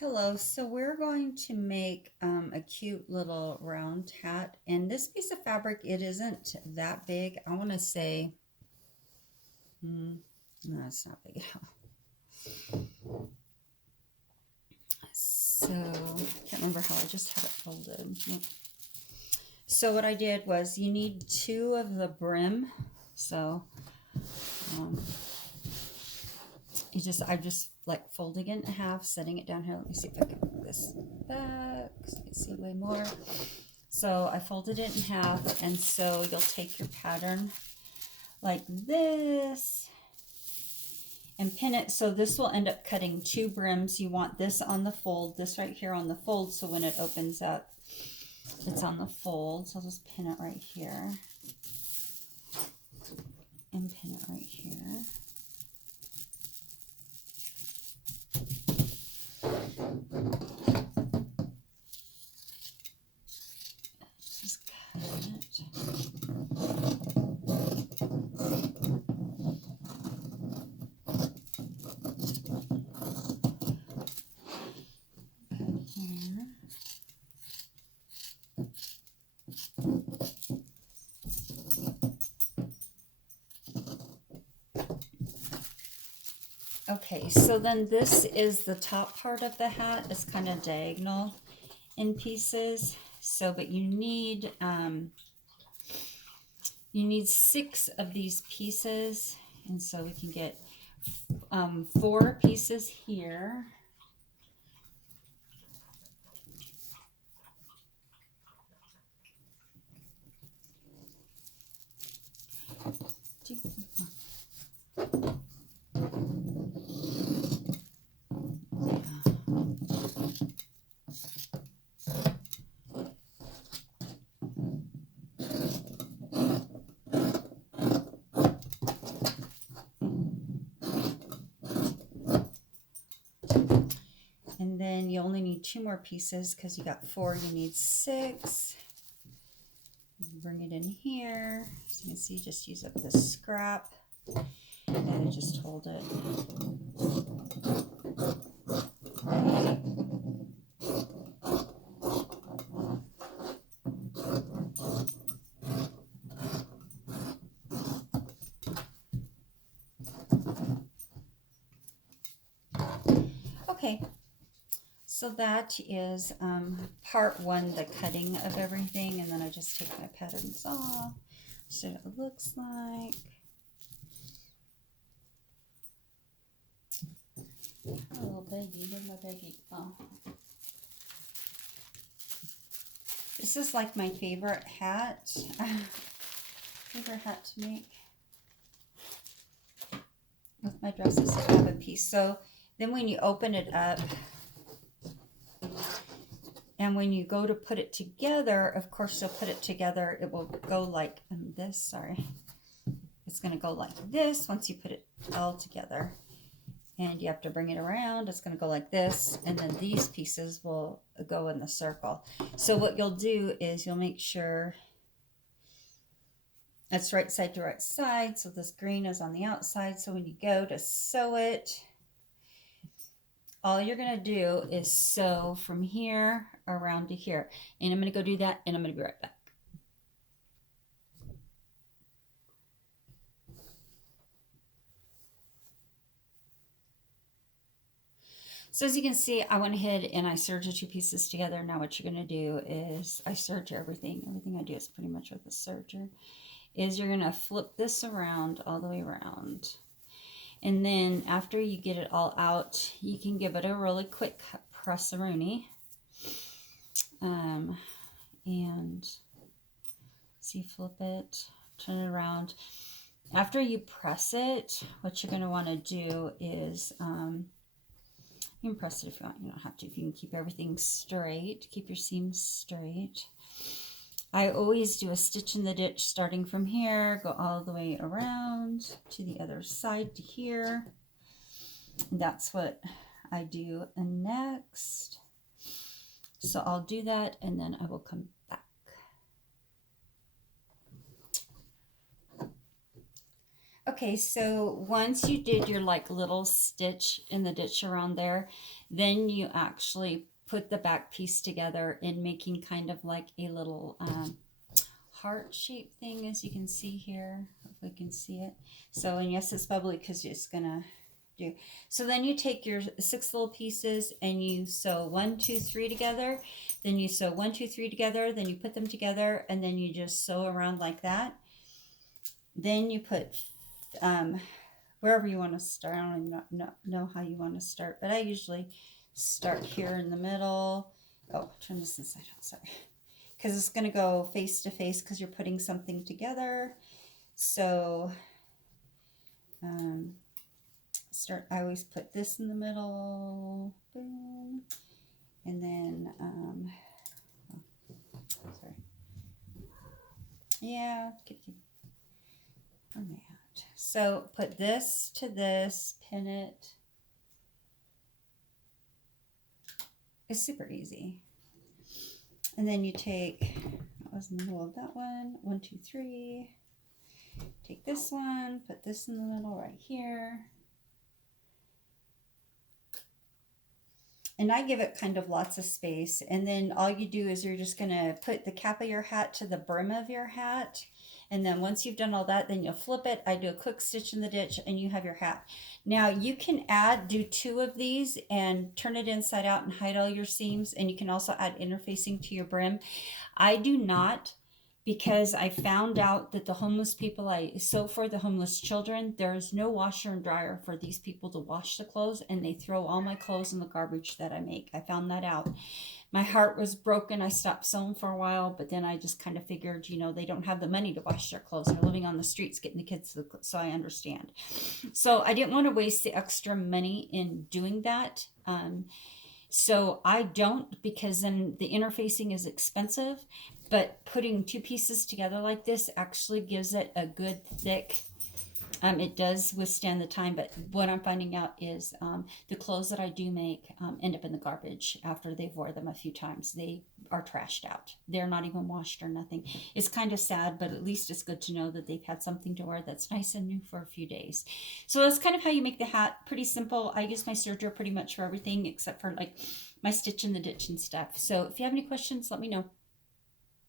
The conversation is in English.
Hello, so we're going to make a cute little round hat, and this piece of fabric, it isn't that big. I want to say, no, it's not big at all. So, I can't remember how I just had it folded. Nope. So what I did was you need two of the brim. So, um, I'm just like folding it in half, setting it down here. Let me see if I can move this back so you can see way more. So I folded it in half, and so you'll take your pattern like this and pin it. So this will end up cutting two brims. You want this on the fold, this right here on the fold, so when it opens up, it's on the fold. So I'll just pin it right here and pin it right here. Just cut it. Here. Okay, so then this is the top part of the hat. It's kind of diagonal in pieces. So, but you need 6 of these pieces, and so we can get 4 pieces here. And then you only need 2 more pieces because you got 4, you need 6. Bring it in here. So you can see, just use up this scrap and just hold it. Okay, so that is part 1, the cutting of everything, and then I just take my patterns off, so it looks like. Oh, little baby, where's my baby? Oh. This is like my favorite hat. Favorite hat to make. With my dresses that have a piece. So then when you open it up, and when you go to put it together, of course you'll put it together, it will go like this, sorry. It's gonna go like this once you put it all together. And you have to bring it around, it's gonna go like this, and then these pieces will go in the circle. So what you'll do is you'll make sure it's right side to right side, so this green is on the outside, so when you go to sew it, all you're going to do is sew from here around to here. And I'm going to go do that, and I'm going to be right back. So as you can see, I went ahead and I serged the 2 pieces together. Now what you're going to do is, I serge everything. Everything I do is pretty much with a serger. Is you're going to flip this around all the way around. And then after you get it all out, you can give it a really quick press-a-rooney. And see, flip it, turn it around. After you press it, what you're going to want to do is, you can press it if you want, you don't have to. If you can keep everything straight, keep your seams straight. I always do a stitch in the ditch starting from here, go all the way around to the other side to here. And that's what I do next. So I'll do that, and then I will come back. Okay, so once you did your like little stitch in the ditch around there, then you actually put the back piece together in making kind of like a little heart shaped thing, as you can see here. If we can see it. So, and yes, it's bubbly because it's gonna do. So then you take your 6 little pieces and you sew 1, 2, 3 together. Then you sew 1, 2, 3 together. Then you put them together, and then you just sew around like that. Then you put wherever you want to start. I don't even know how you want to start, but I usually start here in the middle. Oh, turn this inside out, sorry. Because it's going to go face to face because you're putting something together. So I always put this in the middle, boom, and then, sorry. Yeah, on that. So put this to this, pin it. It's super easy. And then you take, that was in the middle of that one, 1, 2, 3. Take this one, put this in the middle right here. And I give it kind of lots of space. And then all you do is you're just going to put the cap of your hat to the brim of your hat. And then once you've done all that, then you'll flip it. I do a quick stitch in the ditch and you have your hat. Now you can do 2 of these and turn it inside out and hide all your seams. And you can also add interfacing to your brim. I do not, because I found out that the homeless people I sew for, the homeless children, there is no washer and dryer for these people to wash the clothes, and they throw all my clothes in the garbage that I make. I found that out. My heart was broken. I stopped sewing for a while, but then I just kind of figured, they don't have the money to wash their clothes. They're living on the streets, getting the kids to so I understand. So I didn't want to waste the extra money in doing that. So I don't, because then the interfacing is expensive, but putting 2 pieces together like this actually gives it a good thick, it does withstand the time, but what I'm finding out is the clothes that I do make end up in the garbage after they've wore them a few times. They are trashed out. They're not even washed or nothing. It's kind of sad, but at least it's good to know that they've had something to wear that's nice and new for a few days. So that's kind of how you make the hat. Pretty simple. I use my serger pretty much for everything except for like my stitch in the ditch and stuff. So if you have any questions, let me know.